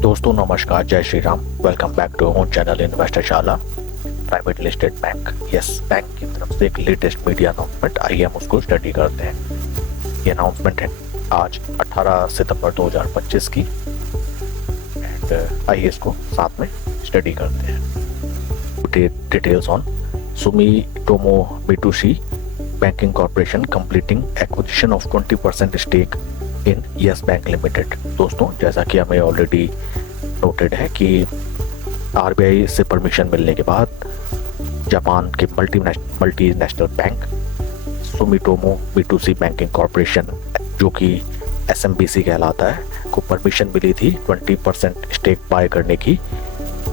दोस्तों नमस्कार, जय Shri Ram. Welcome back to own channel investor Shala private listed bank. Yes, bank की तरफ से एक लेटेस्ट मीडिया अनाउंसमेंट आई है, हम उसको स्टडी करते हैं। ये अनाउंसमेंट है आज 18 सितंबर 2025 की, एंड आइए इसको साथ में स्टडी करते हैं। Details on Sumitomo B2C banking corporation completing acquisition of 20% stake in yes Bank Limited. दोस्तों, जैसा कि हमें ऑलरेडी नोटेड है कि RBI से परमिशन मिलने के बाद जापान के multinational bank Sumitomo B2C banking corporation, जो कि SMBC कहलाता है, को परमिशन मिली थी 20% स्टेक बाय करने की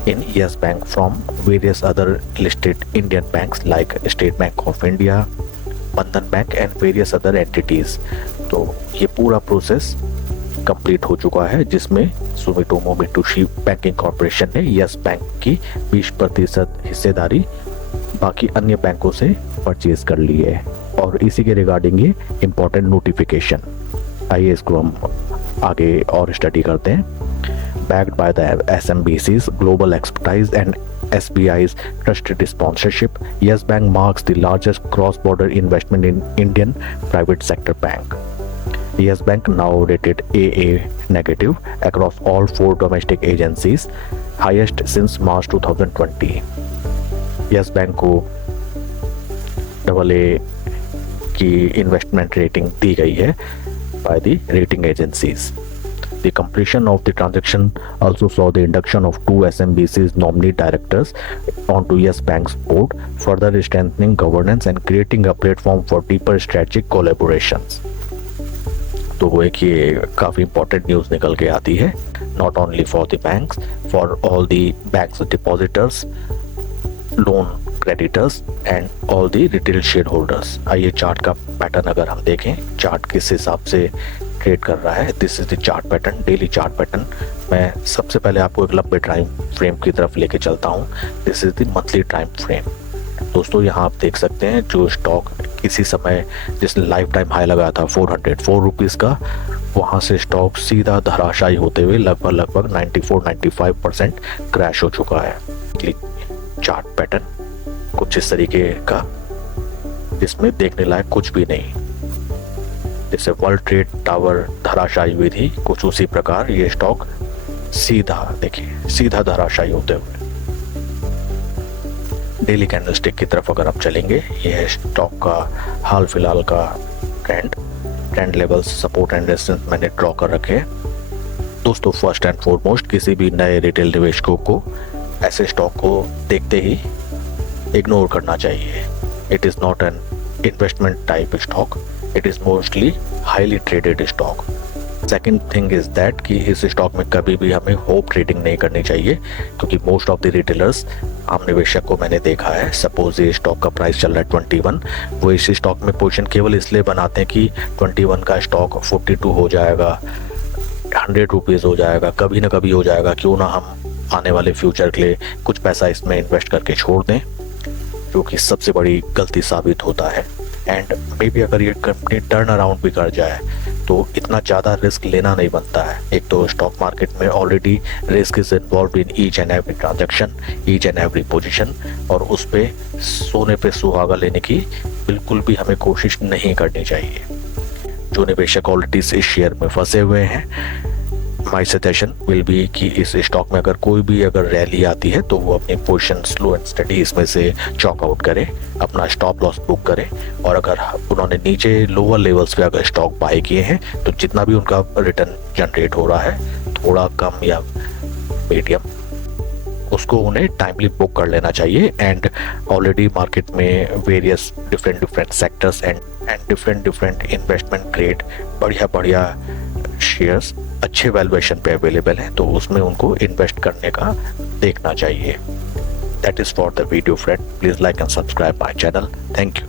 in yes bank from various other listed Indian banks like State Bank of India, Bandhan bank and various other entities. तो ये पूरा प्रोसेस कंप्लीट हो चुका है, जिसमें सुमिटोमो B2C बैंकिंग कॉर्पोरेशन ने यस बैंक की 20% हिस्सेदारी बाकी अन्य बैंकों से परचेज कर ली है। और इसी के रिगार्डिंग ये इम्पोर्टेंट नोटिफिकेशन, आइए इसको हम आगे और स्टडी करते हैं। Backed by the SMBC's global expertise and SBI's trusted sponsorship, Yes Bank marks the largest cross-border investment in Indian private sector bank. Yes Bank, now rated AA negative across all 4 domestic agencies, highest since March 2020. Yes Bank को AA की investment rating दी गई है by the rating agencies. The completion of the transaction also saw the induction of 2 SMBC's nominee directors onto Yes Bank's board, further strengthening governance and creating a platform for deeper strategic collaborations. तो एक ये काफ़ी important news निकल के आती है, not only for the banks, for all the banks depositors, loan creditors and all the retail share holders. आइए chart का पैटर्न अगर हम देखें, चार्ट किस हिसाब से ट्रेड कर रहा है। This is the chart pattern, daily chart pattern. मैं सबसे पहले आपको एक लंबे टाइम फ्रेम की तरफ लेके चलता हूँ। This is the monthly time frame. दोस्तों, यहाँ आप देख सकते हैं जो स्टॉक किसी समय जिसने लाइफ टाइम हाई लगाया था 404 रुपीज़ का, वहाँ से स्टॉक सीधा धराशायी होते हुए लगभग 94-95% क्रैश हो चुका है। चार्ट पैटर्न कुछ इस तरीके का, जिसमें देखने लायक कुछ भी नहीं। जैसे वर्ल्ड ट्रेड टावर धराशायी हुई थी, कुछ उसी प्रकार ये स्टॉक सीधा देखिए, सीधा धराशायी होते हुए। डेली कैंडलस्टिक की तरफ अगर आप चलेंगे, ये है स्टॉक का हाल फिलहाल का trend levels, support and resistance मैंने ड्रॉ कर रखे। दोस्तों, फर्स्ट एंड फॉरमोस्ट किसी भी नए रिटेल निवेशकों को ऐसे स्टॉक को देखते ही इग्नोर करना चाहिए। It is not an investment type stock, it is mostly highly traded stock. Second thing is that कि इस स्टॉक में कभी भी हमें होप ट्रेडिंग नहीं करनी चाहिए, क्योंकि मोस्ट ऑफ द रिटेलर्स, आम निवेशक को मैंने देखा है, सपोज ये स्टॉक का प्राइस चल रहा है 21, वो इस स्टॉक में पोजीशन केवल इसलिए बनाते हैं कि 21 का स्टॉक 42 हो जाएगा, 100 रुपीज़ हो जाएगा, कभी ना कभी हो जाएगा, क्यों ना हम आने वाले फ्यूचर के लिए कुछ पैसा इसमें इन्वेस्ट करके छोड़ दें, जो कि सबसे बड़ी गलती साबित होता है। एंड मे बी अगर ये कंपनी टर्न अराउंड भी कर जाए तो इतना ज़्यादा रिस्क लेना नहीं बनता है। एक तो स्टॉक मार्केट में already risk is involve in each and every transaction, each and every position, और उस पे सोने पे सुहागा लेने की बिल्कुल भी हमें कोशिश नहीं करनी चाहिए। जो निवेशक ऑलरेडी इस शेयर में फंसे हुए हैं, माई सजेशन विल बी कि इस स्टॉक में अगर कोई भी अगर रैली आती है तो वो अपनी पोजीशन स्लो एंड स्टडी इसमें से चॉक आउट करे, अपना स्टॉप लॉस बुक करे, और अगर उन्होंने नीचे लोअर लेवल्स पे अगर स्टॉक बाय किए हैं तो जितना भी उनका रिटर्न जनरेट हो रहा है, थोड़ा कम या मीडियम, उसको उन्हें टाइमली बुक कर लेना चाहिए। एंड ऑलरेडी मार्केट में various different sectors and different investment grade बढ़िया शेयर्स अच्छे वैल्यूएशन पे अवेलेबल हैं, तो उसमें उनको इन्वेस्ट करने का देखना चाहिए। That is for the video friend, please like and subscribe my channel. Thank you.